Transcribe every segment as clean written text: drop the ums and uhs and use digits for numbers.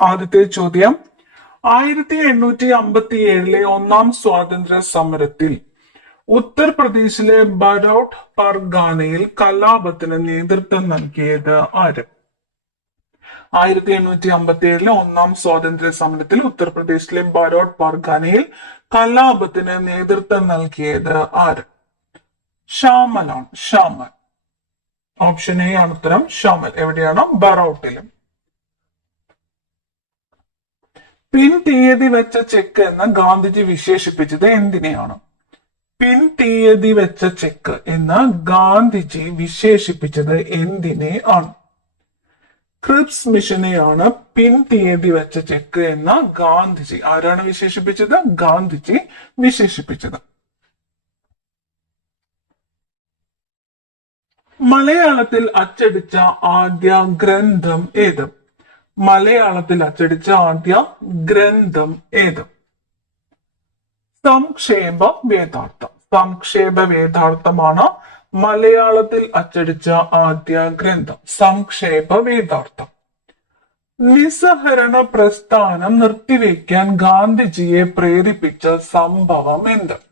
ആദ്യത്തെ ചോദ്യം, 1857 ഒന്നാം സ്വാതന്ത്ര്യ സമരത്തിൽ ഉത്തർപ്രദേശിലെ ബറോട്ട് പർഗാനയിൽ കലാപത്തിന് നേതൃത്വം നൽകിയത് ആര്? 1857 ഒന്നാം സ്വാതന്ത്ര്യ സമരത്തിൽ ഉത്തർപ്രദേശിലെ ബറോട്ട് പർഗാനയിൽ കലാപത്തിന് നേതൃത്വം നൽകിയത് ആര്? ഷാമലാണ്. ഷാമൽ. ഓപ്ഷൻ എ ആണ് ഉത്തരം. ഷാമൽ. എവിടെയാണ്? ബറോട്ടിലും. പിൻ തീയതി വെച്ച ചെക്ക് എന്ന് ഗാന്ധിജി വിശേഷിപ്പിച്ചത് എന്തിനെയാണ്? പിൻ തീയതി വെച്ച ചെക്ക് എന്ന് ഗാന്ധിജി വിശേഷിപ്പിച്ചത് എന്തിനെ ആണ്? ക്രിപ്സ് മിഷനെയാണ് പിൻ തീയതി വെച്ച ചെക്ക് എന്ന് ഗാന്ധിജി ആരാണ് വിശേഷിപ്പിച്ചത്? ഗാന്ധിജി വിശേഷിപ്പിച്ചത്. മലയാളത്തിൽ അച്ചടിച്ച ആദ്യ ഗ്രന്ഥം ഏത്? മലയാളത്തിൽ അച്ചടിച്ച ആദ്യ ഗ്രന്ഥം ഏത്? സംക്ഷേപ വേദാർത്ഥം. സംക്ഷേപ വേദാർത്ഥമാണ് മലയാളത്തിൽ അച്ചടിച്ച ആദ്യ ഗ്രന്ഥം. സംക്ഷേപ വേദാർത്ഥം. നിസ്സഹരണ പ്രസ്ഥാനം നിർത്തിവെക്കാൻ ഗാന്ധിജിയെ പ്രേരിപ്പിച്ച സംഭവം എന്ത്?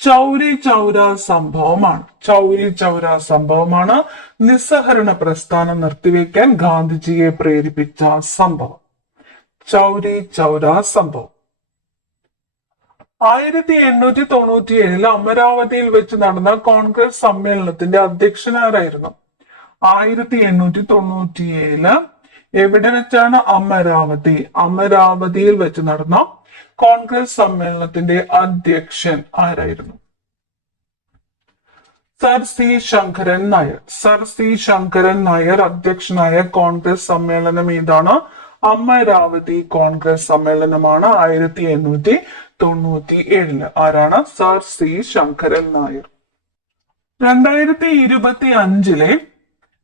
ചൗരി ചൗര സംഭവമാണ്. ചൗരി ചൗര സംഭവമാണ് നിസ്സഹരണ പ്രസ്ഥാനം നിർത്തിവെക്കാൻ ഗാന്ധിജിയെ പ്രേരിപ്പിച്ച സംഭവം. ചൗരി ചൗര സംഭവം. 1897 അമരാവതിയിൽ വെച്ച് നടന്ന കോൺഗ്രസ് സമ്മേളനത്തിന്റെ അധ്യക്ഷൻ ആരായിരുന്നു? 1897 എവിടെ വെച്ചാണ്? അമരാവതി. അമരാവതിയിൽ വെച്ച് നടന്ന കോൺഗ്രസ് സമ്മേളനത്തിന്റെ അധ്യക്ഷൻ ആരായിരുന്നു? Sir C Sankaran Nair. Sir C Sankaran Nair അധ്യക്ഷനായ കോൺഗ്രസ് സമ്മേളനം ഏതാണ്? അമരാവതി കോൺഗ്രസ് സമ്മേളനമാണ് 1897. ആരാണ്? Sir C Sankaran Nair. 2025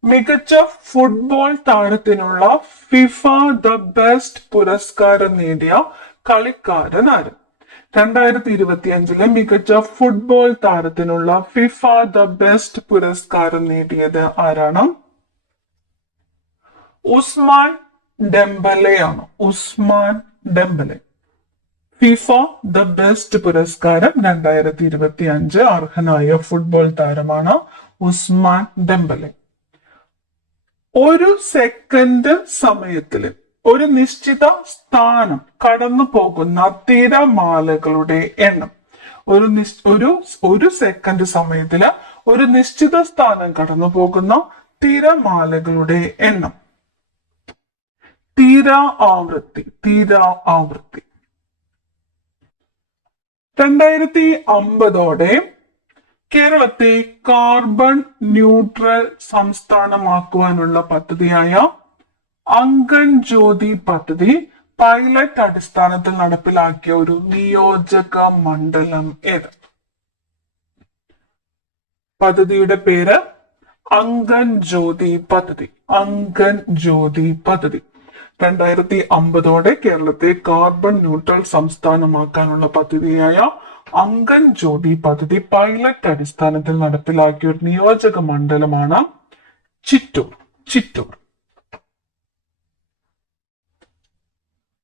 മികച്ച ഫുട്ബോൾ താരത്തിനുള്ള ഫിഫ ദ ബെസ്റ്റ് പുരസ്കാരം നേടിയ കളിക്കാരൻ ആര്? 2025 മികച്ച ഫുട്ബോൾ താരത്തിനുള്ള ഫിഫ ദ ബെസ്റ്റ് പുരസ്കാരം നേടിയത് ആരാണ്? ഉസ്മാൻ ഡെംബലെയാണ്. Ousmane Dembele. FIFA the best പുരസ്കാരം 2025 അർഹനായ ഫുട്ബോൾ താരമാണ് ഉസ്മാൻ ഡെംബലെ. ഒരു സെക്കൻഡ് സമയത്തില് ഒരു നിശ്ചിത സ്ഥാനം കടന്നു പോകുന്ന തിരമാലകളുടെ എണ്ണം. ഒരു സെക്കൻഡ് സമയത്തില് ഒരു നിശ്ചിത സ്ഥാനം കടന്നു പോകുന്ന തിരമാലകളുടെ എണ്ണം. തീര ആവൃത്തി. തീര ആവൃത്തി. 2050 കേരളത്തെ കാർബൺ ന്യൂട്രൽ സംസ്ഥാനമാക്കുവാനുള്ള പദ്ധതിയായ അങ്കൺ ജ്യോതി പദ്ധതി പൈലറ്റ് അടിസ്ഥാനത്തിൽ നടപ്പിലാക്കിയ ഒരു നിയോജക മണ്ഡലം ഏത്? പദ്ധതിയുടെ പേര് അങ്കൺ ജ്യോതി പദ്ധതി. അങ്കൺ ജ്യോതി പദ്ധതി. 2050 കേരളത്തെ കാർബൺ ന്യൂട്രൽ സംസ്ഥാനമാക്കാനുള്ള പദ്ധതിയായ അങ്കൺ ജ്യോതി പദ്ധതി പൈലറ്റ് അടിസ്ഥാനത്തിൽ നടപ്പിലാക്കിയ ഒരു നിയോജക മണ്ഡലമാണ് ചിറ്റൂർ. ചിറ്റൂർ.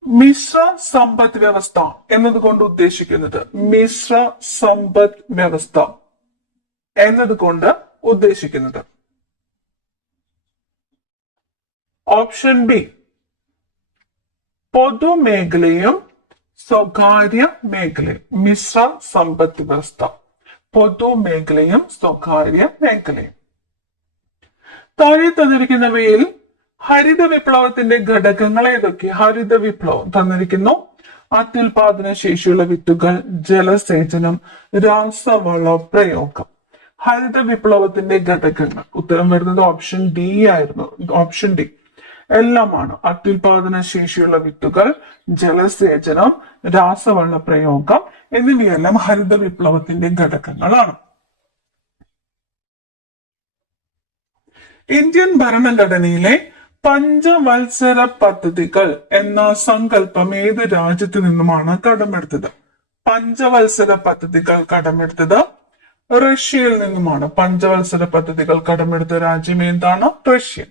മിശ്ര സമ്പദ് വ്യവസ്ഥ എന്നതുകൊണ്ട് ഉദ്ദേശിക്കുന്നത്. മിശ്ര സമ്പദ് വ്യവസ്ഥ എന്നതുകൊണ്ട് ഉദ്ദേശിക്കുന്നത്. ഓപ്ഷൻ ബി പൊതുമേഖലയും സ്വകാര്യ മേഖലയും. മിശ്ര സമ്പദ് വ്യവസ്ഥ. പൊതുമേഖലയും സ്വകാര്യ മേഖലയും. താഴെ തന്നിരിക്കുന്നവയിൽ ഹരിത വിപ്ലവത്തിന്റെ ഘടകങ്ങൾ ഏതൊക്കെ? ഹരിത വിപ്ലവം തന്നിരിക്കുന്നു. അത്യുൽപാദന ശേഷിയുള്ള വിത്തുകൾ, ജലസേചനം, രാസവള പ്രയോഗം. ഹരിത വിപ്ലവത്തിന്റെ ഘടകങ്ങൾ ഉത്തരം വരുന്നത് ഓപ്ഷൻ ഡി ആയിരുന്നു. ഓപ്ഷൻ ഡി എല്ലാമാണ്. അത്യുൽപാദന ശേഷിയുള്ള വിത്തുകൾ, ജലസേചനം, രാസവള പ്രയോഗം എന്നിവയെല്ലാം ഹരിത വിപ്ലവത്തിന്റെ ഘടകങ്ങളാണ്. ഇന്ത്യൻ ഭരണഘടനയിലെ പഞ്ചവത്സര പദ്ധതികൾ എന്ന സങ്കല്പം ഏത് രാജ്യത്തു നിന്നുമാണ് കടമെടുത്തത്? പഞ്ചവത്സര പദ്ധതികൾ കടമെടുത്തത് റഷ്യയിൽ നിന്നുമാണ്. പഞ്ചവത്സര പദ്ധതികൾ കടമെടുത്ത രാജ്യം ഏതാണ്? റഷ്യ.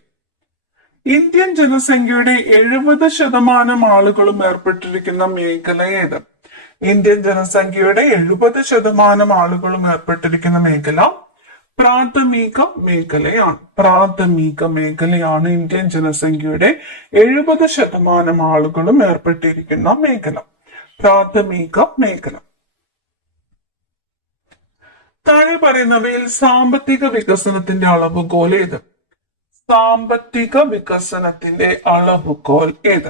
ഇന്ത്യൻ ജനസംഖ്യയുടെ 70% ആളുകളും ഏർപ്പെട്ടിരിക്കുന്ന മേഖല ഏത്? ഇന്ത്യൻ ജനസംഖ്യയുടെ 70% ആളുകളും ഏർപ്പെട്ടിരിക്കുന്ന മേഖല പ്രാഥമിക മേഖലയാണ്. പ്രാഥമിക മേഖലയാണ് ഇന്ത്യൻ ജനസംഖ്യയുടെ 70% ആളുകളും ഏർപ്പെട്ടിരിക്കുന്ന മേഖല. പ്രാഥമിക മേഖല. താഴെ പറയുന്നവയിൽ സാമ്പത്തിക വികസനത്തിന്റെ അളവുകോൽ ഏത്? സാമ്പത്തിക വികസനത്തിന്റെ അളവുകോൽ ഏത്?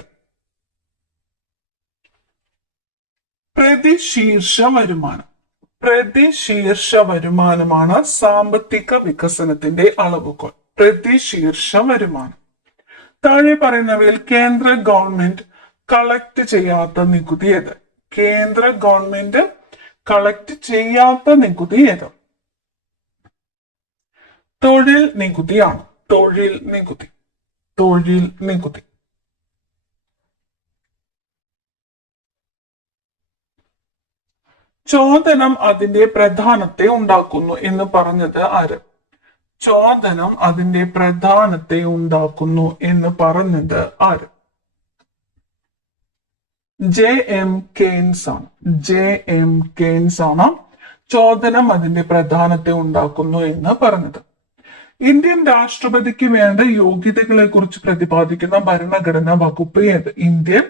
പ്രതിശീർഷ വരുമാനം. പ്രതിശീർഷ വരുമാനമാണ് സാമ്പത്തിക വികസനത്തിന്റെ അളവുകോൽ. പ്രതിശീർഷ വരുമാനം. താഴെ പറയുന്നവയിൽ കേന്ദ്ര ഗവൺമെന്റ് കളക്ട് ചെയ്യാത്ത നികുതി ഏത്? കേന്ദ്ര ഗവൺമെന്റ് കളക്ട് ചെയ്യാത്ത നികുതി ഏത്? തൊഴിൽ നികുതിയാണ്. തൊഴിൽ നികുതി. തൊഴിൽ നികുതി. ചോദനം അതിന്റെ പ്രധാനത്തെ ഉണ്ടാക്കുന്നു എന്ന് പറഞ്ഞത് ആര്? ചോദനം അതിന്റെ പ്രധാനത്തെ ഉണ്ടാക്കുന്നു എന്ന് പറഞ്ഞത് ആര്? J.M. കെയ്ൻസ് ആണ്. J.M. കെയ്ൻസ് ആണ് ചോദനം അതിന്റെ പ്രധാനത്തെ ഉണ്ടാക്കുന്നു എന്ന് പറഞ്ഞത്. ഇന്ത്യൻ രാഷ്ട്രപതിക്ക് വേണ്ട യോഗ്യതകളെ കുറിച്ച് പ്രതിപാദിക്കുന്ന ഭരണഘടനാ വകുപ്പ് ഏത്? ഇന്ത്യൻ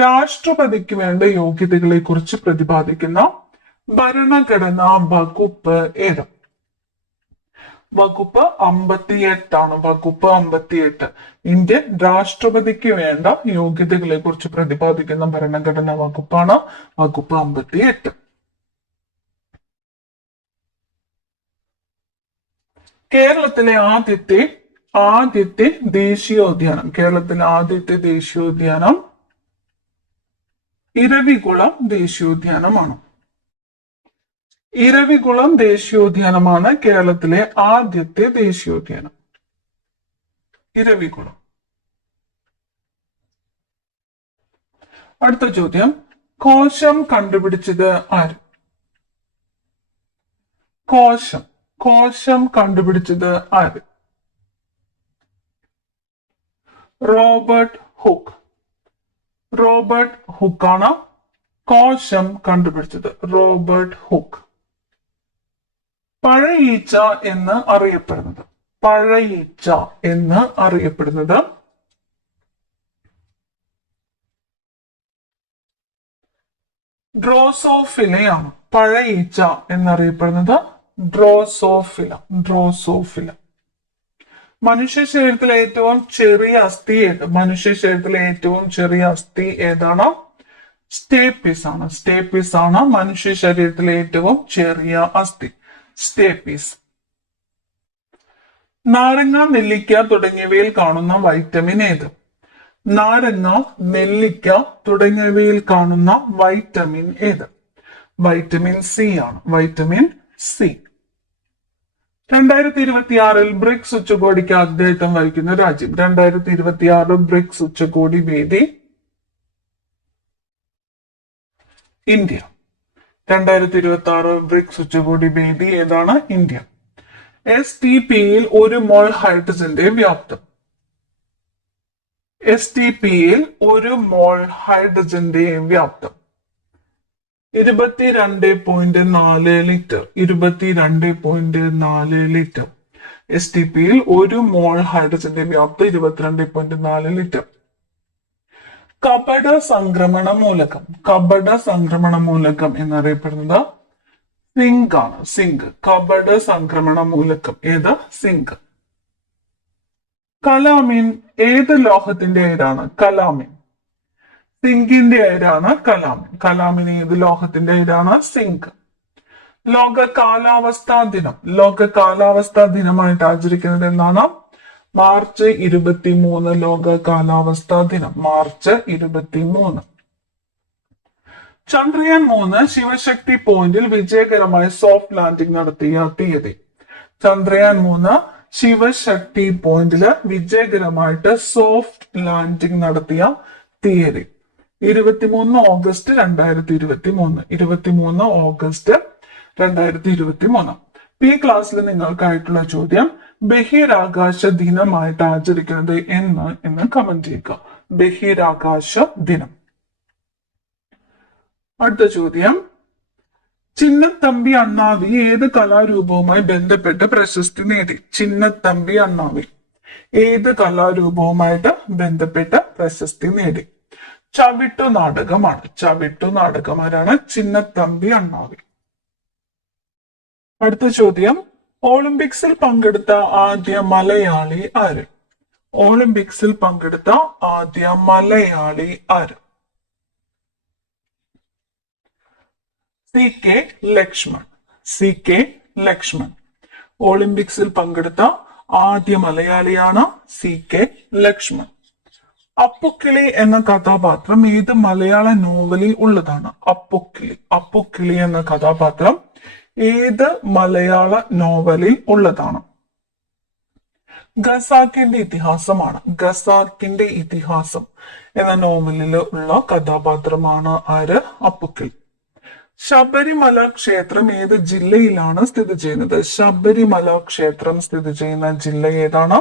രാഷ്ട്രപതിക്ക് വേണ്ട യോഗ്യതകളെ കുറിച്ച് പ്രതിപാദിക്കുന്ന ഭരണഘടനാ വകുപ്പ് ഏത്? വകുപ്പ് 58 ആണ്. വകുപ്പ് 58. ഇന്ത്യൻ രാഷ്ട്രപതിക്ക് വേണ്ട യോഗ്യതകളെ കുറിച്ച് പ്രതിപാദിക്കുന്ന ഭരണഘടനാ വകുപ്പാണ് വകുപ്പ് 58. കേരളത്തിലെ ആദ്യത്തെ ദേശീയോദ്യാനം. കേരളത്തിലെ ആദ്യത്തെ ദേശീയോദ്യാനം ഇരവികുളം ദേശീയോദ്യാനമാണ്. ഇരവികുളം ദേശീയോദ്യാനമാണ് കേരളത്തിലെ ആദ്യത്തെ ദേശീയോദ്യാനം. ഇരവികുളം. അടുത്ത ചോദ്യം, കോശം കണ്ടുപിടിച്ചത് ആര്? കോശം കണ്ടുപിടിച്ചത് ആര്? Robert hook. റോബർട്ട് ഹുക്കാണ് കോശം കണ്ടുപിടിച്ചത്. Robert hook. പഴയീച്ച എന്ന് അറിയപ്പെടുന്നത്. പഴയീച്ച എന്ന് അറിയപ്പെടുന്നത് ഡ്രോസോഫിലയാണ്. പഴയീച്ച എന്നറിയപ്പെടുന്നത് ഡ്രോസോഫില. ഡ്രോസോഫില. മനുഷ്യ ശരീരത്തിലെ ഏറ്റവും ചെറിയ അസ്ഥി ഏത്? മനുഷ്യ ശരീരത്തിലെ ഏറ്റവും ചെറിയ അസ്ഥി ഏതാണ്? സ്റ്റേപ്പീസ് ആണ്. സ്റ്റേപ്പീസ് ആണ് മനുഷ്യ ശരീരത്തിലെ ഏറ്റവും ചെറിയ അസ്ഥി. സ്റ്റേപ്പീസ്. നാരങ്ങ, നെല്ലിക്ക തുടങ്ങിയവയിൽ കാണുന്ന വൈറ്റമിൻ ഏത്? നാരങ്ങ, നെല്ലിക്ക തുടങ്ങിയവയിൽ കാണുന്ന വൈറ്റമിൻ ഏത്? വൈറ്റമിൻ സി ആണ്. Vitamin C. 2026 ബ്രിക്സ് ഉച്ചകോടിക്ക് ആതിഥേയത്വം വഹിക്കുന്ന രാജ്യം. 2026 ബ്രിക്സ് ഉച്ചകോടി വേദി ഇന്ത്യ. 2026 ബ്രിക്സ് ഉച്ചകോടി വേദി ഏതാണ്? ഇന്ത്യ. STPയിൽ 1 മോൾ ഹൈഡ്രജന്റെ വ്യാപ്തം. STPയിൽ 1 മോൾ ഹൈഡ്രജന്റെ വ്യാപ്തം 22.4 ലിറ്റർ. 22.4 ലിറ്റർ. STPയിൽ 1 മോൾ ഹൈഡ്രജന്റെ വ്യാപ്തം 22.4 ലിറ്റർ. കപട സംക്രമണ മൂലകം. കപട സംക്രമണ മൂലകം എന്നറിയപ്പെടുന്നത് സിങ്ക് ആണ്. സിങ്ക്. കപട സംക്രമണ മൂലകം ഏത്? സിങ്ക്. കലാമിൻ ഏത് ലോഹത്തിന്റെ അയിരാണ്? കലാമിൻ സിങ്കിന്റെ അയിരാണ് കലാമിൻ. കലാമിൻ ഏത് ലോഹത്തിന്റെ അയിരാണ്? സിങ്ക്. ലോക കാലാവസ്ഥാ ദിനം. ലോക കാലാവസ്ഥാ ദിനമായിട്ട് ആചരിക്കുന്നത് എന്നാണ്? മാർച്ച് 23. ലോക കാലാവസ്ഥാ ദിനം മാർച്ച് 23. ചന്ദ്രയാൻ 3 ശിവശക്തി പോയിന്റിൽ വിജയകരമായി സോഫ്റ്റ് ലാൻഡിംഗ് നടത്തിയ തീയതി. ചന്ദ്രയാൻ 3 ശിവശക്തി പോയിന്റില് വിജയകരമായിട്ട് സോഫ്റ്റ് ലാൻഡിംഗ് നടത്തിയ തീയതി 23 ഓഗസ്റ്റ് 2023. 23 ഓഗസ്റ്റ് 2023. ഈ ക്ലാസ്സിൽ നിങ്ങൾക്കായിട്ടുള്ള ചോദ്യം ബഹിരാകാശ ദിനമായിട്ട് ആചരിക്കുന്നത് എന്ന് കമന്റ് ചെയ്യുക. ബഹിരാകാശ ദിനം. അടുത്ത ചോദ്യം, ചിന്നത്തമ്പി അണ്ണാവി ഏത് കലാരൂപവുമായി ബന്ധപ്പെട്ട് പ്രശസ്തി നേടി? ചിന്നത്തമ്പി അണ്ണാവി ഏത് കലാരൂപവുമായിട്ട് ബന്ധപ്പെട്ട് പ്രശസ്തി നേടി? ചവിട്ടു നാടകമാണ്. ചവിട്ടു നാടകമാരാണ് ചിന്നത്തമ്പി അണ്ണാവി. അടുത്ത ചോദ്യം, ഒളിമ്പിക്സിൽ പങ്കെടുത്ത ആദ്യ മലയാളി ആര്? ഒളിമ്പിക്സിൽ പങ്കെടുത്ത ആദ്യ മലയാളി ആര്? CK ലക്ഷ്മൺ. CK ലക്ഷ്മൺ ഒളിമ്പിക്സിൽ പങ്കെടുത്ത ആദ്യ മലയാളിയാണ് CK ലക്ഷ്മൺ. അപ്പുക്കിളി എന്ന കഥാപാത്രം ഏത് മലയാള നോവലിൽ ഉള്ളതാണ്? അപ്പുക്കിളി. അപ്പുക്കിളി എന്ന കഥാപാത്രം ഏത് മലയാള നോവലിൽ ഉള്ളതാണ്? ഖസാക്കിന്റെ ഇതിഹാസമാണ്. ഖസാക്കിന്റെ ഇതിഹാസം എന്ന നോവലിൽ ഉള്ള കഥാപാത്രമാണ് ആര്? അപ്പുക്കിളി. ശബരിമല ക്ഷേത്രം ഏത് ജില്ലയിലാണ് സ്ഥിതി ചെയ്യുന്നത്? ശബരിമല ക്ഷേത്രം സ്ഥിതി ചെയ്യുന്ന ജില്ല ഏതാണ്?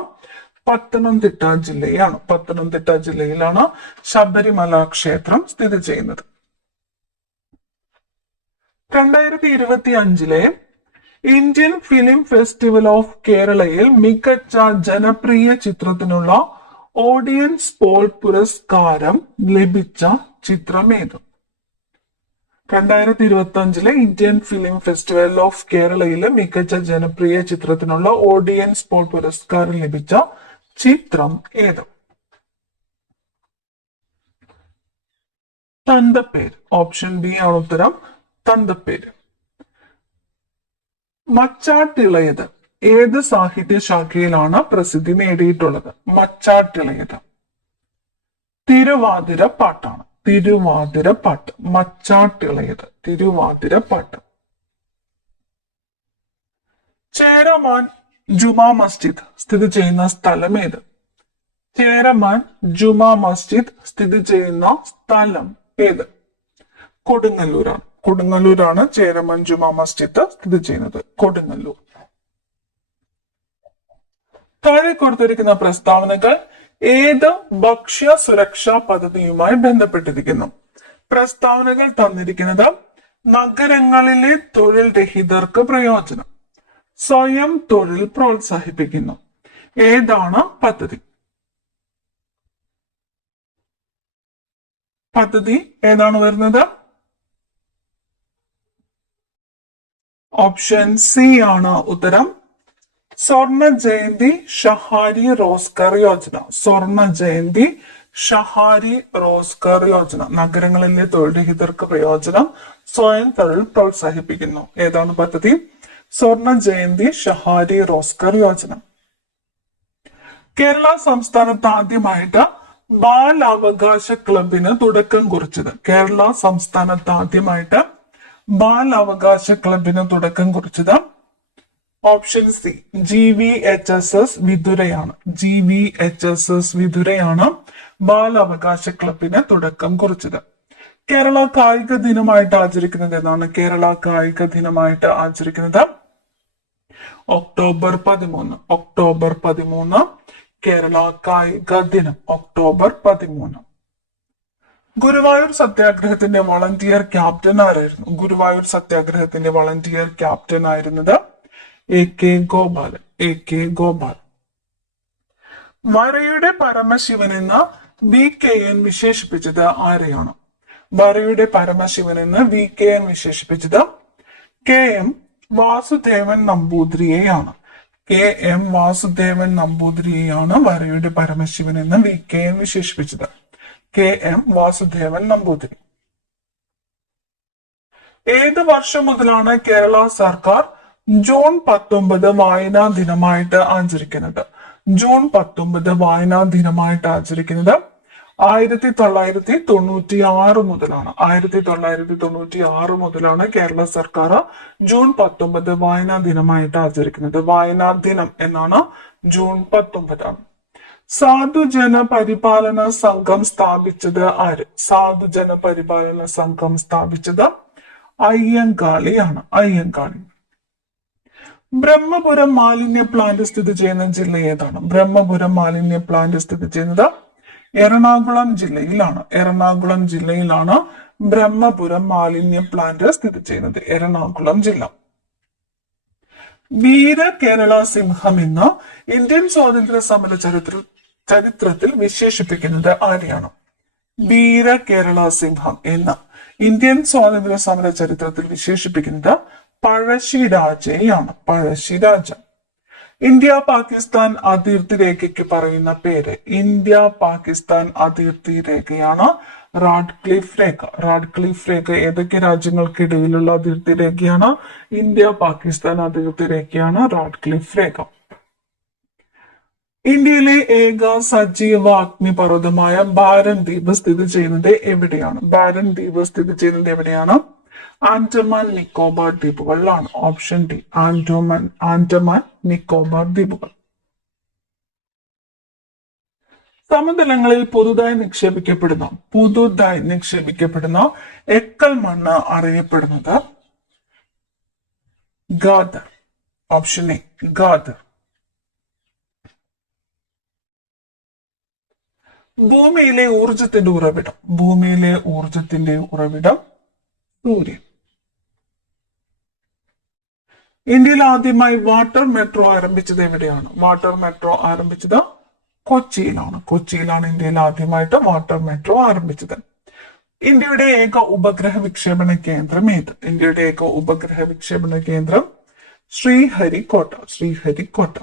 പത്തനംതിട്ട ജില്ലയാണ്. പത്തനംതിട്ട ജില്ലയിലാണ് ശബരിമല ക്ഷേത്രം സ്ഥിതി ചെയ്യുന്നത്. 2025 ഇന്ത്യൻ ഫിലിം ഫെസ്റ്റിവൽ ഓഫ് കേരളയിൽ മികച്ച ജനപ്രിയ ചിത്രത്തിനുള്ള ഓഡിയൻസ് പോൾ പുരസ്കാരം ലഭിച്ച ചിത്രമേത്? 2025 ഇന്ത്യൻ ഫിലിം ഫെസ്റ്റിവൽ ഓഫ് കേരളയിലെ മികച്ച ജനപ്രിയ ചിത്രത്തിനുള്ള ഓഡിയൻസ് പോൾ പുരസ്കാരം ലഭിച്ച ചിത്രം ഏത്? തന്തപ്പേര്. ഓപ്ഷൻ ബി ആണ് ഉത്തരം. തന്തപ്പേര്. മച്ചാട്ടിളയത് ഏത് സാഹിത്യ ശാഖയിലാണ് പ്രസിദ്ധി നേടിയിട്ടുള്ളത്? മച്ചാട്ടിളയത് തിരുവാതിര പാട്ടാണ്. തിരുവാതിരപ്പാട്ട്. മച്ചാട്ടിളയത് തിരുവാതിരപ്പാട്ട്. ചേരമാൻ ജുമാ മസ്ജിദ് സ്ഥിതി ചെയ്യുന്ന സ്ഥലം ഏത്? ചേരമാൻ ജുമാ മസ്ജിദ് സ്ഥിതി ചെയ്യുന്ന സ്ഥലം ഏത്? കൊടുങ്ങല്ലൂരാണ്. കൊടുങ്ങല്ലൂരാണ് ചേരമാൻ ജുമാ മസ്ജിദ് സ്ഥിതി ചെയ്യുന്നത്. കൊടുങ്ങല്ലൂർ. താഴെ കൊടുത്തിരിക്കുന്ന പ്രസ്താവനകൾ ഏത് ഭക്ഷ്യ സുരക്ഷാ പദ്ധതിയുമായി ബന്ധപ്പെട്ടിരിക്കുന്നു? പ്രസ്താവനകൾ തന്നിരിക്കുന്നത് നഗരങ്ങളിലെ തൊഴിൽ രഹിതർക്ക് പ്രയോജനം, സ്വയം തൊഴിൽ പ്രോത്സാഹിപ്പിക്കുന്നു. ഏതാണ് പദ്ധതി? പദ്ധതി ഏതാണ് വരുന്നത്? ഓപ്ഷൻ സി ആണ് ഉത്തരം. സ്വർണ ജയന്തി ഷഹാരി റോസ്ഗർ യോജന. സ്വർണ ജയന്തി ഷഹാരി റോസ്ഗർ യോജന. നഗരങ്ങളിലെ തൊഴിൽ രഹിതർക്ക് പ്രയോജനം, സ്വയം തൊഴിൽ പ്രോത്സാഹിപ്പിക്കുന്നു. ഏതാണ് പദ്ധതി? സ്വർണ ജയന്തി ഷഹാരി റോസ്ഗർ യോജന. കേരള സംസ്ഥാനത്ത് ആദ്യമായിട്ട് ബാലാവകാശ ക്ലബിന് തുടക്കം കുറിച്ചത്? കേരള സംസ്ഥാനത്ത് ആദ്യമായിട്ട് ബാലാവകാശ ക്ലബിന് തുടക്കം കുറിച്ചത്? Option C GVHSS വിതുരയാണ്. GVHSS വിതുരയാണ് ബാലാവകാശ ക്ലബിന് തുടക്കം കുറിച്ചത്. കേരള കായിക ദിനമായിട്ട് ആചരിക്കുന്നത് എന്നാണ്? കേരള കായിക ദിനമായിട്ട് ആചരിക്കുന്നത് ഒക്ടോബർ 13. ഒക്ടോബർ 13 കേരള കായിക ദിനം. ഒക്ടോബർ 13. ഗുരുവായൂർ സത്യാഗ്രഹത്തിന്റെ വളണ്ടിയർ ക്യാപ്റ്റൻ ആരായിരുന്നു? ഗുരുവായൂർ സത്യാഗ്രഹത്തിന്റെ വളണ്ടിയർ ക്യാപ്റ്റൻ ആയിരുന്നത് AK ഗോപാലൻ. AK ഗോപാലൻ. വരയുടെ പരമശിവൻ എന്ന VKN വിശേഷിപ്പിച്ചത് ആരെയാണ്? വരയുടെ പരമശിവൻ എന്ന് VKN വിശേഷിപ്പിച്ചത് KM വാസുദേവൻ നമ്പൂതിരിയെയാണ്. KM വാസുദേവൻ നമ്പൂതിരിയെയാണ് വരയുടെ പരമശിവൻ എന്ന് VKN വിശേഷിപ്പിച്ചത്. KM വാസുദേവൻ നമ്പൂതിരി. ഏത് വർഷം മുതലാണ് കേരള സർക്കാർ ജൂൺ 19 വായനാ ദിനമായിട്ട് ആചരിക്കുന്നത്? ജൂൺ 19 വായനാ ദിനമായിട്ട് ആചരിക്കുന്നത് 1996 മുതലാണ്. 1996 മുതലാണ് കേരള സർക്കാർ ജൂൺ 19 വായനാ ദിനമായിട്ട് ആചരിക്കുന്നത്. വായനാ ദിനം എന്നാണ് ജൂൺ 19. സാധുജന പരിപാലന സംഘം സ്ഥാപിച്ചത് ആര്? സാധുജന പരിപാലന സംഘം സ്ഥാപിച്ചത് അയ്യങ്കാളിയാണ്. അയ്യങ്കാളി. ബ്രഹ്മപുരം മാലിന്യ പ്ലാന്റ് സ്ഥിതി ചെയ്യുന്ന ജില്ല ഏതാണ്? ബ്രഹ്മപുരം മാലിന്യ പ്ലാന്റ് സ്ഥിതി ചെയ്യുന്നത് എറണാകുളം ജില്ലയിലാണ്. എറണാകുളം ജില്ലയിലാണ് ബ്രഹ്മപുരം മാലിന്യ പ്ലാന്റ് സ്ഥിതി ചെയ്യുന്നത്. എറണാകുളം ജില്ല. വീര കേരള സിംഹം എന്ന ഇന്ത്യൻ സ്വാതന്ത്ര്യ സമര ചരിത്രത്തിൽ വിശേഷിപ്പിക്കുന്നത് ആരെയാണ്? വീര കേരള സിംഹം എന്ന ഇന്ത്യൻ സ്വാതന്ത്ര്യ സമര ചരിത്രത്തിൽ വിശേഷിപ്പിക്കുന്നത് പഴശ്ശിരാജയെയാണ്. പഴശ്ശിരാജ. ഇന്ത്യ പാകിസ്ഥാൻ അതിർത്തി രേഖയ്ക്ക് പറയുന്ന പേര്? ഇന്ത്യ പാകിസ്ഥാൻ അതിർത്തി രേഖയാണ് റാഡ്ക്ലിഫ് രേഖ. റാഡ്ക്ലിഫ് രേഖ ഏതൊക്കെ രാജ്യങ്ങൾക്കിടയിലുള്ള അതിർത്തി രേഖയാണ്? ഇന്ത്യ പാകിസ്ഥാൻ അതിർത്തി രേഖയാണ് റാഡ്ക്ലിഫ് രേഖ. ഇന്ത്യയിലെ ഏക സജീവ അഗ്നിപർവ്വതമായ ബാരൻ ദ്വീപ് സ്ഥിതി ചെയ്യുന്നത് എവിടെയാണ്? ബാരൻ ദ്വീപ് സ്ഥിതി ചെയ്യുന്നത് എവിടെയാണ്? ആൻഡമാൻ നിക്കോബാർ ദ്വീപുകളിലാണ്. ഓപ്ഷൻ ഡി, ആൻഡമാൻ നിക്കോബാർ ദ്വീപുകൾ. സമതലങ്ങളിൽ പുതുതായി നിക്ഷേപിക്കപ്പെടുന്ന എക്കൽ മണ്ണ് അറിയപ്പെടുന്നത് ഗാദർ. Option A, gather. ഭൂമിയിലെ ഊർജത്തിന്റെ ഉറവിടം? ഭൂമിയിലെ ഊർജത്തിന്റെ ഉറവിടം സൂര്യൻ. ഇന്ത്യയിൽ ആദ്യമായി വാട്ടർ മെട്രോ ആരംഭിച്ചത് എവിടെയാണ്? വാട്ടർ മെട്രോ ആരംഭിച്ചത് കൊച്ചിയിലാണ്. കൊച്ചിയിലാണ് ഇന്ത്യയിൽ ആദ്യമായിട്ട് വാട്ടർ മെട്രോ ആരംഭിച്ചത്. ഇന്ത്യയുടെ ഏക ഉപഗ്രഹ വിക്ഷേപണ കേന്ദ്രം ഏത്? ഇന്ത്യയുടെ ഏക ഉപഗ്രഹ വിക്ഷേപണ കേന്ദ്രം ശ്രീഹരിക്കോട്ട. ശ്രീഹരിക്കോട്ട.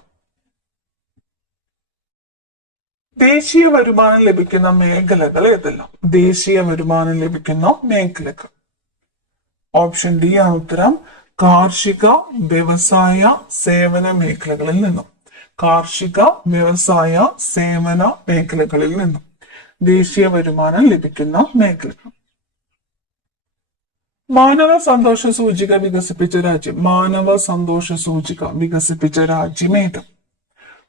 ദേശീയ വരുമാനം ലഭിക്കുന്ന മേഖലകൾ ഏതെല്ലാം? ദേശീയ വരുമാനം ലഭിക്കുന്ന മേഖലകൾ. ഓപ്ഷൻ ഡി ആണ് ഉത്തരം. കാർഷിക, വ്യവസായ, സേവന മേഖലകളിൽ നിന്നും. കാർഷിക, വ്യവസായ, സേവന മേഖലകളിൽ നിന്നും ദേശീയ വരുമാനം ലഭിക്കുന്ന മേഖലകൾ. മാനവ സന്തോഷ സൂചിക വികസിപ്പിച്ച രാജ്യം? മാനവ സന്തോഷ സൂചിക വികസിപ്പിച്ച രാജ്യം ഏത്?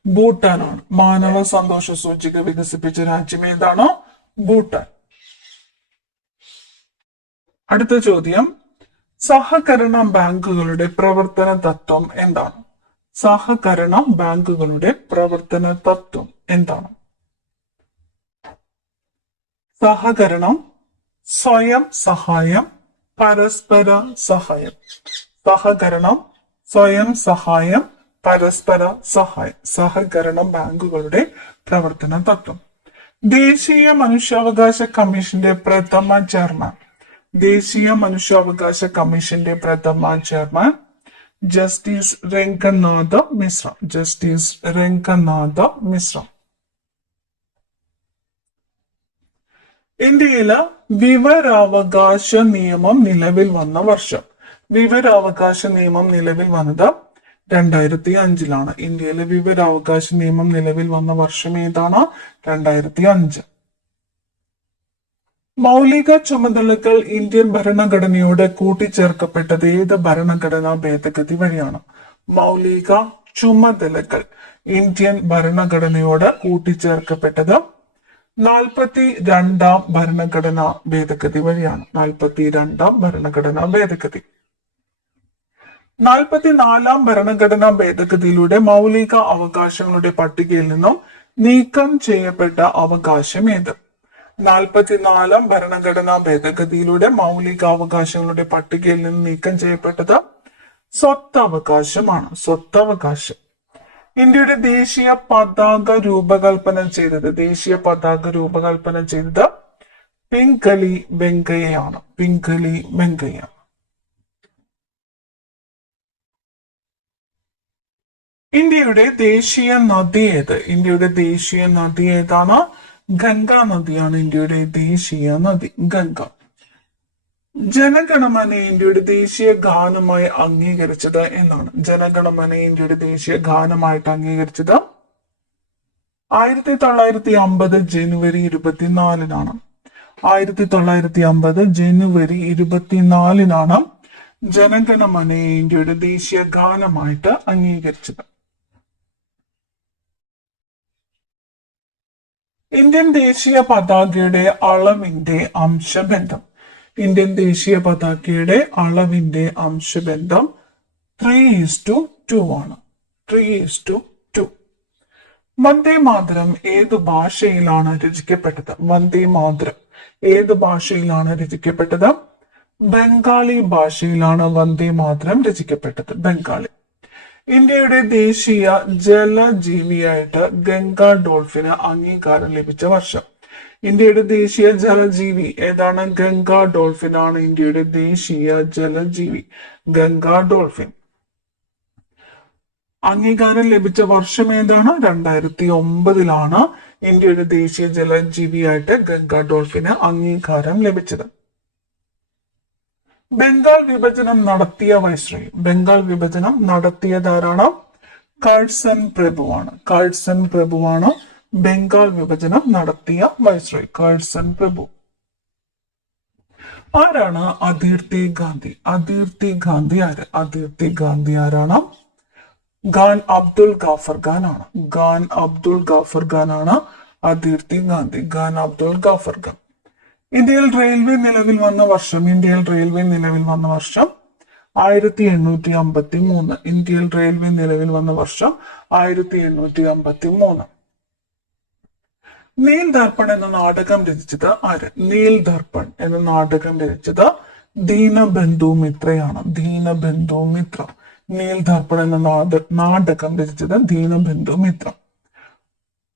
ഭൂട്ടാനാണ്. മാനവ സന്തോഷ സൂചിക വികസിപ്പിച്ച രാജ്യം ഏതാണ്? ഭൂട്ടാൻ. അടുത്ത ചോദ്യം, സഹകരണ ബാങ്കുകളുടെ പ്രവർത്തന തത്വം എന്താണ്? സഹകരണ ബാങ്കുകളുടെ പ്രവർത്തന തത്വം എന്താണ്? സഹകരണം, സ്വയം സഹായം, പരസ്പര സഹായം. സഹകരണം, സ്വയം സഹായം, പരസ്പര സഹായം. സഹകരണ ബാങ്കുകളുടെ പ്രവർത്തന തത്വം. ദേശീയ മനുഷ്യാവകാശ കമ്മീഷന്റെ പ്രഥമ ചെയർമാൻ? ദേശീയ മനുഷ്യാവകാശ കമ്മീഷന്റെ പ്രഥമ chairman justice Ranganatha Mishra. Justice Ranganatha Mishra. ഇന്ത്യയിലെ വിവരാവകാശ നിയമം നിലവിൽ വന്ന വർഷം? വിവരാവകാശ നിയമം നിലവിൽ വന്നത് 2005. ഇന്ത്യയിലെ വിവരാവകാശ നിയമം നിലവിൽ വന്ന വർഷം ഏതാണ്? 2005. മൗലിക ചുമതലകൾ ഇന്ത്യൻ ഭരണഘടനയോട് കൂട്ടിച്ചേർക്കപ്പെട്ടത് ഏത് ഭരണഘടനാ ഭേദഗതി വഴിയാണ്? മൗലിക ചുമതലകൾ ഇന്ത്യൻ ഭരണഘടനയോട് കൂട്ടിച്ചേർക്കപ്പെട്ടത് 42ാം ഭരണഘടനാ ഭേദഗതി വഴിയാണ്. 42ാം ഭരണഘടനാ ഭേദഗതി. 44ാം ഭരണഘടനാ ഭേദഗതിയിലൂടെ മൗലിക അവകാശങ്ങളുടെ പട്ടികയിൽ നിന്നും നീക്കം ചെയ്യപ്പെട്ട അവകാശം ഏത്? 44ാം ഭരണഘടനാ ഭേദഗതിയിലൂടെ മൗലിക അവകാശങ്ങളുടെ പട്ടികയിൽ നിന്ന് നീക്കം ചെയ്യപ്പെട്ടത് സ്വത്തവകാശമാണ്. സ്വത്തവകാശം. ഇന്ത്യയുടെ ദേശീയ പതാക രൂപകൽപ്പന ചെയ്തത്? ദേശീയ പതാക രൂപകൽപ്പന ചെയ്തത് പിംഗലി വെങ്കയ്യയാണ്. പിംഗലി വെങ്കയ്യ. ഇന്ത്യയുടെ ദേശീയ നദി ഏത്? ഇന്ത്യയുടെ ദേശീയ നദി ഏതാണ്? ഗംഗ നദിയാണ് ഇന്ത്യയുടെ ദേശീയ നദി. ഗംഗ. ജനഗണമന ഇന്ത്യയുടെ ദേശീയ ഗാനമായി അംഗീകരിച്ചത് എന്നാണ്? ജനഗണമന ഇന്ത്യയുടെ ദേശീയ ഗാനമായിട്ട് അംഗീകരിച്ചത് 1950 ജനുവരി 24. 1950 ജനുവരി 24 ജനഗണമനയെ ഇന്ത്യയുടെ ദേശീയ ഗാനമായിട്ട് അംഗീകരിച്ചത്. ഇന്ത്യൻ ദേശീയ പതാകയുടെ അളവിന്റെ അംശബന്ധം? ഇന്ത്യൻ ദേശീയ പതാകയുടെ അളവിന്റെ അംശബന്ധം 3:2 2 ആണ്. 3:2. വന്ദേ മാതരം ഏത് ഭാഷയിലാണ് രചിക്കപ്പെട്ടത്? വന്ദേ മാതരം ഏത് ഭാഷയിലാണ് രചിക്കപ്പെട്ടത്? ബംഗാളി ഭാഷയിലാണ് വന്ദേ മാതരം രചിക്കപ്പെട്ടത്. ബംഗാളി. ഇന്ത്യയുടെ ദേശീയ ജലജീവിയായിട്ട് ഗംഗാ ഡോൾഫിന് അംഗീകാരം ലഭിച്ച വർഷം? ഇന്ത്യയുടെ ദേശീയ ജലജീവി ഏതാണ്? ഗംഗാ ഡോൾഫിൻ ആണ് ഇന്ത്യയുടെ ദേശീയ ജലജീവി. ഗംഗാ ഡോൾഫിൻ. അംഗീകാരം ലഭിച്ച വർഷം ഏതാണ്? 2009 ഇന്ത്യയുടെ ദേശീയ ജലജീവിയായിട്ട് ഗംഗാ ഡോൾഫിന് അംഗീകാരം ലഭിച്ചത്. ബംഗാൾ വിഭജനം നടത്തിയ വൈസ്രോയി? ബംഗാൾ വിഭജനം നടത്തിയതാരാണ്? കഴ്സൺ പ്രഭുവാണ്. കഴ്സൺ പ്രഭുവാണ് ബംഗാൾ വിഭജനം നടത്തിയ വൈസ്രോയി. കഴ്സൺ പ്രഭു. ആരാണ് അദീർത്തി ഗാന്ധി? അദീർത്തി ഗാന്ധി ആര്? അദീർത്തി ഗാന്ധി ആരാണ്? ഖാൻ അബ്ദുൽ ഗാഫർ ഖാൻ ആണ്. ഖാൻ അബ്ദുൽ ഗാഫർ ഖാൻ ആണ് അദീർത്തി ഗാന്ധി. ഖാൻ അബ്ദുൽ ഗാഫർ ഖാൻ. ഇന്ത്യയിൽ റെയിൽവേ നിലവിൽ വന്ന വർഷം? ഇന്ത്യയിൽ റെയിൽവേ നിലവിൽ വന്ന വർഷം 1853. ഇന്ത്യയിൽ റെയിൽവേ നിലവിൽ വന്ന വർഷം 1853. നീൽ ദർപ്പൺ എന്ന നാടകം രചിച്ചത് ആര്? നീൽ ദർപ്പൺ എന്ന നാടകം രചിച്ചത് ദീനബന്ധു മിത്രയാണ്. ദീനബന്ധു മിത്ര. നീൽ ദർപ്പൺ എന്ന നാടകം രചിച്ചത് ദീനബന്ധു മിത്ര.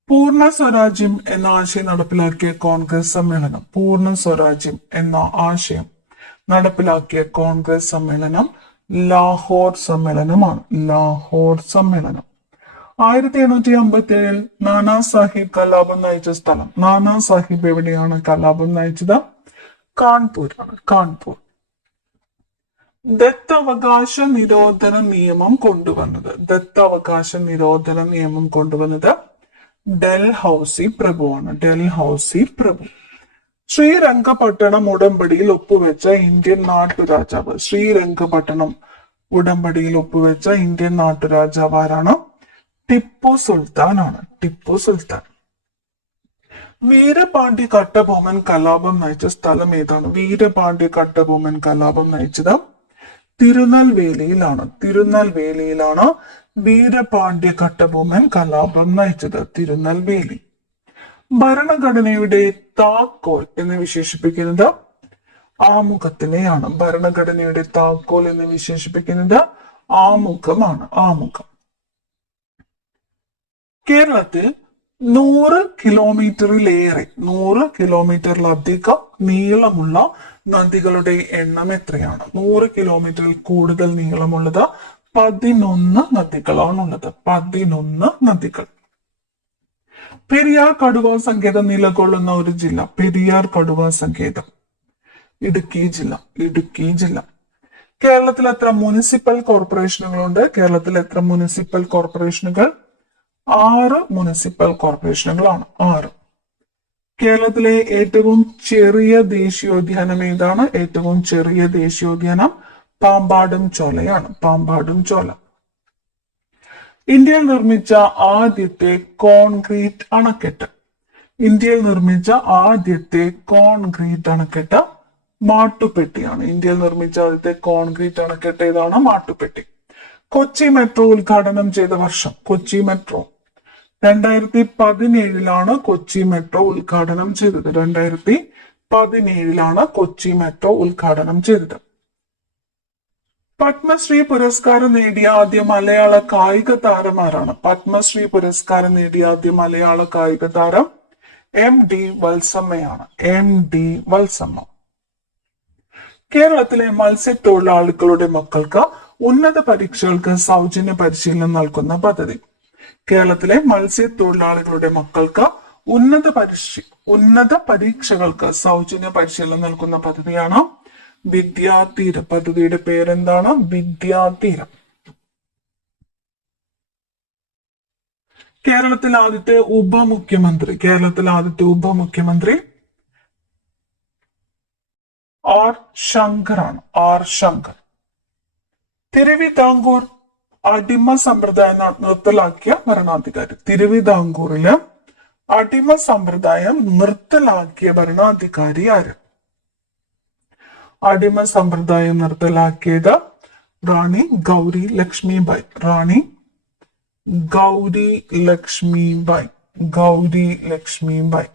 പൂർണ്ണ സ്വരാജ്യം എന്ന ആശയം നടപ്പിലാക്കിയ കോൺഗ്രസ് സമ്മേളനം? പൂർണ്ണ സ്വരാജ്യം എന്ന ആശയം നടപ്പിലാക്കിയ കോൺഗ്രസ് സമ്മേളനം ലാഹോർ സമ്മേളനമാണ്. ലാഹോർ സമ്മേളനം. 1857 നാനാ സാഹിബ് കലാപം നയിച്ച സ്ഥലം? നാനാ സാഹിബ് എവിടെയാണ് കലാപം നയിച്ചത്? കാൺപൂർ ആണ്. കാൺപൂർ. ദത്തവകാശ നിരോധന നിയമം കൊണ്ടുവന്നത്? ദത്തവകാശ നിരോധന നിയമം കൊണ്ടുവന്നത് ഡൽഹൌസി പ്രഭുവാണ്. ഡൽഹൌസി പ്രഭു. ശ്രീരംഗപട്ടണം ഉടമ്പടിയിൽ ഒപ്പുവെച്ച ഇന്ത്യൻ നാട്ടുരാജാവ്? ശ്രീരംഗപട്ടണം ഉടമ്പടിയിൽ ഒപ്പുവെച്ച ഇന്ത്യൻ നാട്ടുരാജാവ് ആരാണ്? ടിപ്പു സുൽത്താൻ ആണ്. ടിപ്പു സുൽത്താൻ. വീരപാണ്ഡ്യ കട്ടബൊമ്മൻ കലാപം നയിച്ച സ്ഥലം ഏതാണ്? വീരപാണ്ഡ്യ കട്ടബൊമ്മൻ കലാപം നയിച്ചത് തിരുനെൽവേലിയിലാണ്. തിരുനെൽവേലിയിലാണ് വീരപാണ്ഡ്യ കട്ടബൊമ്മൻ കലാപം നയിച്ചത്. തിരുനെൽവേലി. ഭരണഘടനയുടെ താക്കോൽ എന്ന് വിശേഷിപ്പിക്കുന്നത് ആമുഖത്തിനെയാണ്. ഭരണഘടനയുടെ താക്കോൽ എന്ന് വിശേഷിപ്പിക്കുന്നത് ആമുഖമാണ്. ആമുഖം. കേരളത്തിൽ 100 കിലോമീറ്ററിലേറെ 100 കിലോമീറ്ററിലധികം നീളമുള്ള നദികളുടെ എണ്ണം എത്രയാണ്? 100 കിലോമീറ്ററിൽ കൂടുതൽ നീളമുള്ളത് 11 നദികളാണുള്ളത്. 11 നദികൾ. പെരിയാർ കടുവാ സങ്കേതം നിലകൊള്ളുന്ന ഒരു ജില്ല? പെരിയാർ കടുവാ സങ്കേതം ഇടുക്കി ജില്ല. ഇടുക്കി ജില്ല. കേരളത്തിൽ എത്ര മുനിസിപ്പൽ കോർപ്പറേഷനുകളുണ്ട്? കേരളത്തിൽ എത്ര മുനിസിപ്പൽ കോർപ്പറേഷനുകൾ? 6 മുനിസിപ്പൽ കോർപ്പറേഷനുകളാണ്. 6. കേരളത്തിലെ ഏറ്റവും ചെറിയ ദേശീയോദ്യാനം ഏതാണ്? ഏറ്റവും ചെറിയ ദേശീയോദ്യാനം പാമ്പാടും ചോലയാണ്. പാമ്പാടും ചോല. ഇന്ത്യയിൽ നിർമ്മിച്ച ആദ്യത്തെ കോൺക്രീറ്റ് അണക്കെട്ട്? ഇന്ത്യയിൽ നിർമ്മിച്ച ആദ്യത്തെ കോൺക്രീറ്റ് അണക്കെട്ട് മാട്ടുപ്പെട്ടിയാണ്. ഇന്ത്യയിൽ നിർമ്മിച്ച ആദ്യത്തെ കോൺക്രീറ്റ് അണക്കെട്ട് ഏതാണ്? മാട്ടുപ്പെട്ടി. കൊച്ചി മെട്രോ ഉദ്ഘാടനം ചെയ്ത വർഷം? കൊച്ചി മെട്രോ 2017 കൊച്ചി മെട്രോ ഉദ്ഘാടനം ചെയ്തത്. 2017 കൊച്ചി മെട്രോ ഉദ്ഘാടനം ചെയ്തത്. പത്മശ്രീ പുരസ്കാരം നേടിയ ആദ്യ മലയാള കായിക താരം ആരാണ്? പത്മശ്രീ പുരസ്കാരം നേടിയ ആദ്യ മലയാള കായിക താരം MD വത്സമ്മയാണ്. MD വത്സമ്മ. കേരളത്തിലെ മത്സ്യത്തൊഴിലാളികളുടെ മക്കൾക്ക് ഉന്നത പരീക്ഷകൾക്ക് സൗജന്യ പരിശീലനം നൽകുന്ന പദ്ധതി? കേരളത്തിലെ മത്സ്യത്തൊഴിലാളികളുടെ മക്കൾക്ക് ഉന്നത പരീക്ഷകൾക്ക് സൗജന്യ പരിശീലനം നൽകുന്ന പദ്ധതിയാണ് വിദ്യാതീരം. പദ്ധതിയുടെ പേരെന്താണ്? വിദ്യാതീരം. കേരളത്തിലെ ആദ്യത്തെ ഉപമുഖ്യമന്ത്രി? കേരളത്തിലെ ആദ്യത്തെ ഉപമുഖ്യമന്ത്രി ആർ ശങ്കറാണ്. ആർ ശങ്കർ. തിരുവിതാംകൂർ അടിമ സമ്പ്രദായം നിർത്തലാക്കിയ ഭരണാധികാരി? തിരുവിതാംകൂറില് അടിമ സമ്പ്രദായം നിർത്തലാക്കിയ ഭരണാധികാരി ആര്? അടിമ സമ്പ്രദായം നിർത്തലാക്കിയത് റാണി ഗൗരി ലക്ഷ്മിബായി. റാണി ഗൗരി ലക്ഷ്മിബായി. ഗൗരി ലക്ഷ്മിബായി.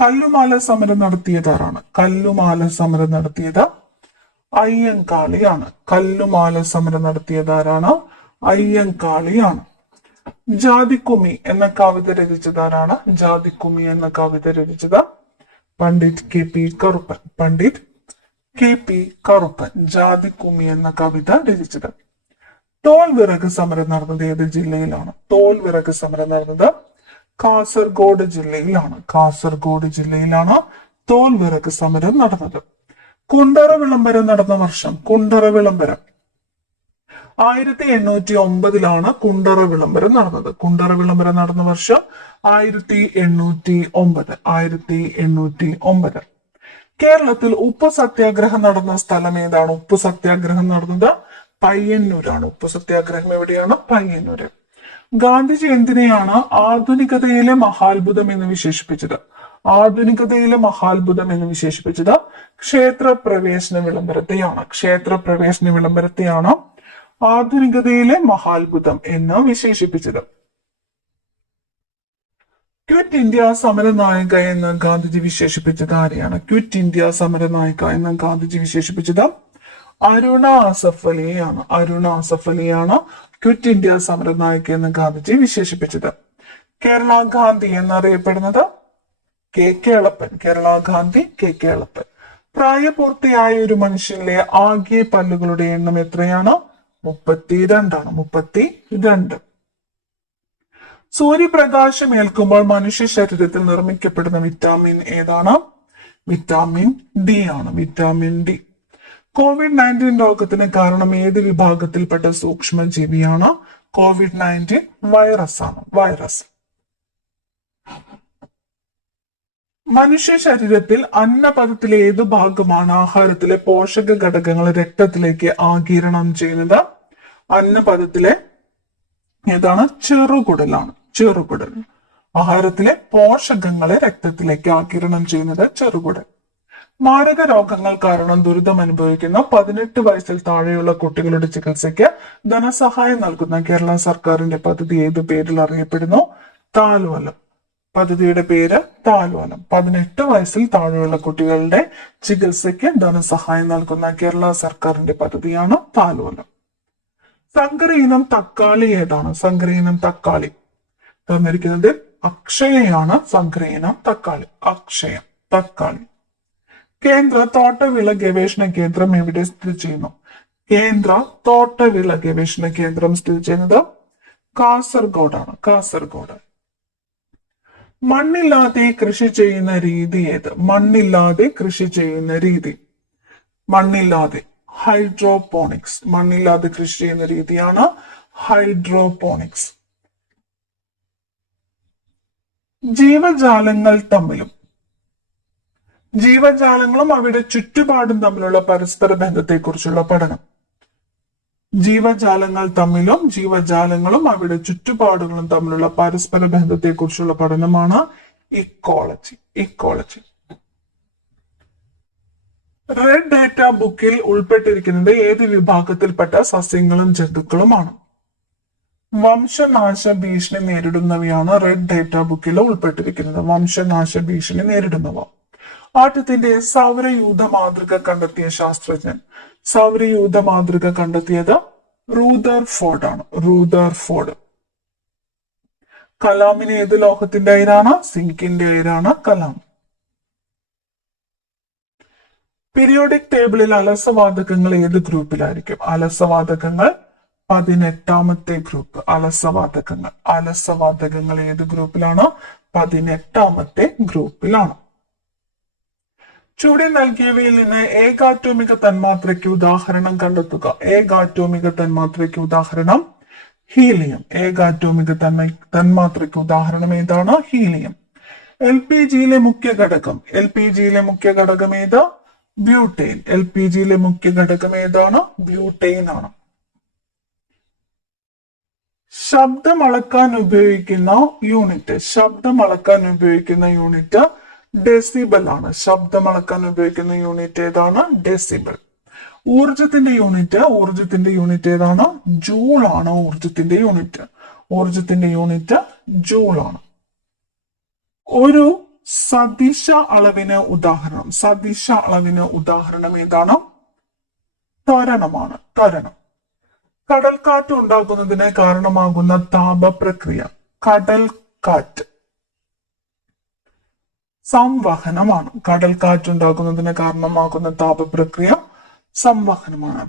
കല്ലുമാല സമരം നടത്തിയതാരാണ്? കല്ലുമാല സമരം നടത്തിയത് അയ്യങ്കാളിയാണ്. കല്ലുമാല സമരം നടത്തിയതാരാണ്? അയ്യങ്കാളിയാണ്. ജാതിക്കുമ്മി എന്ന കവിത രചിച്ചതാരാണ്? ജാതിക്കുമ്മി എന്ന കവിത രചിച്ചത് Pandit K P Karuppan. Pandit K P Karuppan Jathikkummi എന്ന കവിത രചിച്ചത്. തോൽ വിറക് സമരം നടന്നത് ഏത് ജില്ലയിലാണ്? തോൽ വിറക് സമരം നടന്നത് കാസർഗോഡ് ജില്ലയിലാണ്. കാസർഗോഡ് ജില്ലയിലാണ് തോൽ വിറക് സമരം നടന്നത്. കുണ്ടറ വിളംബരം നടന്ന വർഷം? കുണ്ടറ വിളംബരം 1809 കുണ്ടറ വിളംബരം നടന്നത്. കുണ്ടറ വിളംബരം നടന്ന വർഷം 1809. 1809. കേരളത്തിൽ ഉപ്പു സത്യാഗ്രഹം നടന്ന സ്ഥലം ഏതാണ്? ഉപ്പു സത്യാഗ്രഹം നടന്നത് പയ്യന്നൂരാണ്. ഉപ്പു സത്യാഗ്രഹം എവിടെയാണ്? പയ്യന്നൂര്. ഗാന്ധിജി എന്തിനെയാണ് ആധുനികതയിലെ മഹാത്ഭുതം എന്ന് വിശേഷിപ്പിച്ചത്? ആധുനികതയിലെ മഹാത്ഭുതം എന്ന് വിശേഷിപ്പിച്ചത് ക്ഷേത്ര പ്രവേശന വിളംബരത്തെയാണ്. ക്ഷേത്ര പ്രവേശന വിളംബരത്തെയാണ് ആധുനികതയിലെ മഹാത്ഭുതം എന്ന് വിശേഷിപ്പിച്ചത്. ക്വിറ്റ് ഇന്ത്യ സമരനായിക എന്ന് ഗാന്ധിജി വിശേഷിപ്പിച്ചത് ആരെയാണ്? ക്വിറ്റ് ഇന്ത്യ സമരനായിക എന്ന് ഗാന്ധിജി വിശേഷിപ്പിച്ചത് അരുണ ആസഫ് അലിയെയാണ്. അരുണ ആസഫ് അലിയാണ് ക്വിറ്റ് ഇന്ത്യ സമരനായിക എന്ന് ഗാന്ധിജി വിശേഷിപ്പിച്ചത്. കേരള ഗാന്ധി എന്നറിയപ്പെടുന്നത് കെ കേളപ്പൻ. കേരള ഗാന്ധി കെ കേളപ്പൻ. പ്രായപൂർത്തിയായ ഒരു മനുഷ്യനിലെ ആകെ പല്ലുകളുടെ എണ്ണം എത്രയാണ്? 32. 32. സൂര്യപ്രകാശം ഏൽക്കുമ്പോൾ മനുഷ്യ ശരീരത്തിൽ നിർമ്മിക്കപ്പെടുന്ന വിറ്റാമിൻ ഏതാണ്? വിറ്റാമിൻ ഡി ആണ്. Vitamin D. COVID-19 രോഗത്തിന് കാരണം ഏത് വിഭാഗത്തിൽപ്പെട്ട സൂക്ഷ്മജീവിയാണ്? COVID-19 വൈറസ് ആണ്. വൈറസ്. മനുഷ്യ ശരീരത്തിൽ അന്നപഥത്തിലെ ഏതു ഭാഗമാണ് ആഹാരത്തിലെ പോഷക ഘടകങ്ങൾ രക്തത്തിലേക്ക് ആഗിരണം ചെയ്യുന്നത്? അന്നപഥത്തിലെ ഏതാണ്? ചെറുകുടലാണ്. ചെറുകുടൽ. ആഹാരത്തിലെ പോഷകങ്ങളെ രക്തത്തിലേക്ക് ആഗിരണം ചെയ്യുന്നത് ചെറുകുടൽ. മാരക രോഗങ്ങൾ കാരണം ദുരിതം അനുഭവിക്കുന്ന 18 വയസ്സിൽ താഴെയുള്ള കുട്ടികളുടെ ചികിത്സയ്ക്ക് ധനസഹായം നൽകുന്ന കേരള സർക്കാരിന്റെ പദ്ധതി ഏതു പേരിൽ അറിയപ്പെടുന്നു? താലോലം. പദ്ധതിയുടെ പേര് താലോലം. 18 വയസ്സിൽ താഴെയുള്ള കുട്ടികളുടെ ചികിത്സയ്ക്ക് ധനസഹായം നൽകുന്ന കേരള സർക്കാരിന്റെ പദ്ധതിയാണ് താലോലം. സങ്കര ഇനം തക്കാളി ഏതാണ്? സങ്കര ഇനം തക്കാളി തന്നിരിക്കുന്നത് അക്ഷയയാണ്. സങ്കര ഇനം തക്കാളി. അക്ഷയം തക്കാളി. കേന്ദ്ര തോട്ടവിള ഗവേഷണ കേന്ദ്രം എവിടെ സ്ഥിതി ചെയ്യുന്നു? കേന്ദ്ര തോട്ടവിള ഗവേഷണ കേന്ദ്രം സ്ഥിതി ചെയ്യുന്നത് കാസർഗോഡാണ്. കാസർഗോഡ്. മണ്ണില്ലാതെ കൃഷി ചെയ്യുന്ന രീതി ഏത്? മണ്ണില്ലാതെ കൃഷി ചെയ്യുന്ന രീതി. മണ്ണില്ലാതെ ഹൈഡ്രോപോണിക്സ്. മണ്ണില്ലാതെ കൃഷി ചെയ്യുന്ന രീതിയാണ് ഹൈഡ്രോപോണിക്സ്. ജീവജാലങ്ങൾ തമ്മിലും ജീവജാലങ്ങളും അവയുടെ ചുറ്റുപാടും തമ്മിലുള്ള പരസ്പര ബന്ധത്തെക്കുറിച്ചുള്ള പഠനം. ജീവജാലങ്ങൾ തമ്മിലും ജീവജാലങ്ങളും അവയുടെ ചുറ്റുപാടുകളും തമ്മിലുള്ള പരസ്പര ബന്ധത്തെക്കുറിച്ചുള്ള പഠനമാണ് ഇക്കോളജി. ഇക്കോളജി. റെഡ് ഡേറ്റ ബുക്കിൽ ഉൾപ്പെട്ടിരിക്കുന്നത് ഏത് വിഭാഗത്തിൽപ്പെട്ട സസ്യങ്ങളും ജന്തുക്കളുമാണ്? വംശനാശ ഭീഷണി നേരിടുന്നവയാണ് റെഡ് ഡേറ്റ ബുക്കിൽ ഉൾപ്പെട്ടിരിക്കുന്നത്. വംശനാശ ഭീഷണി നേരിടുന്നവ. ആറ്റത്തിന്റെ സൗരയൂഥ മാതൃക കണ്ടെത്തിയ ശാസ്ത്രജ്ഞൻ? സൗരയൂഥ മാതൃക കണ്ടെത്തിയത് റൂദർഫോർഡ് ആണ്. റൂദർഫോർഡ്. കലാമിന് ഏത് ലോഹത്തിന്റെ അയിരാണ്? സിങ്കിന്റെ അയിരാണ് കലാം. പീരിയോഡിക് ടേബിളിൽ അലസവാതകങ്ങൾ ഏത് ഗ്രൂപ്പിലായിരിക്കും? അലസവാതകങ്ങൾ 18ാമത്തെ ഗ്രൂപ്പ്. അലസവാതകങ്ങൾ. അലസവാതകങ്ങൾ ഏത് ഗ്രൂപ്പിലാണ്? 18ാമത്തെ ഗ്രൂപ്പിലാണ്. ചുവടെ നൽകിയവയിൽ നിന്ന് ഏകാറ്റോമിക തന്മാത്രയ്ക്ക് ഉദാഹരണം കണ്ടെത്തുക. ഏകാറ്റോമിക തന്മാത്രയ്ക്ക് ഉദാഹരണം ഹീലിയം. ഏകാറ്റോമിക തന്മാത്രയ്ക്ക് ഉദാഹരണം ഏതാണ്? ഹീലിയം. LPGയിലെ മുഖ്യ ഘടകം. LPGയിലെ മുഖ്യ ഘടകം ഏത്? ബ്യൂട്ടെയിൻ. LPGയിലെ മുഖ്യ ഘടകം ഏതാണ്? ബ്യൂട്ടെയിൻ ആണ്. ശബ്ദം അളക്കാൻ ഉപയോഗിക്കുന്ന യൂണിറ്റ്. ശബ്ദം അളക്കാൻ ഉപയോഗിക്കുന്ന യൂണിറ്റ് ഡെസിബൽ ആണ്. ശബ്ദം അളക്കാൻ ഉപയോഗിക്കുന്ന യൂണിറ്റ് ഏതാണ്? ഡെസിബൽ. ഊർജത്തിന്റെ യൂണിറ്റ് ഏതാണ്? ജൂൾ ആണ് ഊർജത്തിന്റെ യൂണിറ്റ് ജൂൾ ആണ്. ഒരു സദിശ അളവിന് ഉദാഹരണം ഏതാണ്? ത്വരണമാണ്. കടൽക്കാറ്റ് ഉണ്ടാകുന്നതിന് കാരണമാകുന്ന താപപ്രക്രിയ കടൽക്കാറ്റ് സംവഹനമാണ്. കടൽക്കാറ്റ് ഉണ്ടാകുന്നതിന് കാരണമാകുന്ന താപപ്രക്രിയ സംവഹനമാണ്.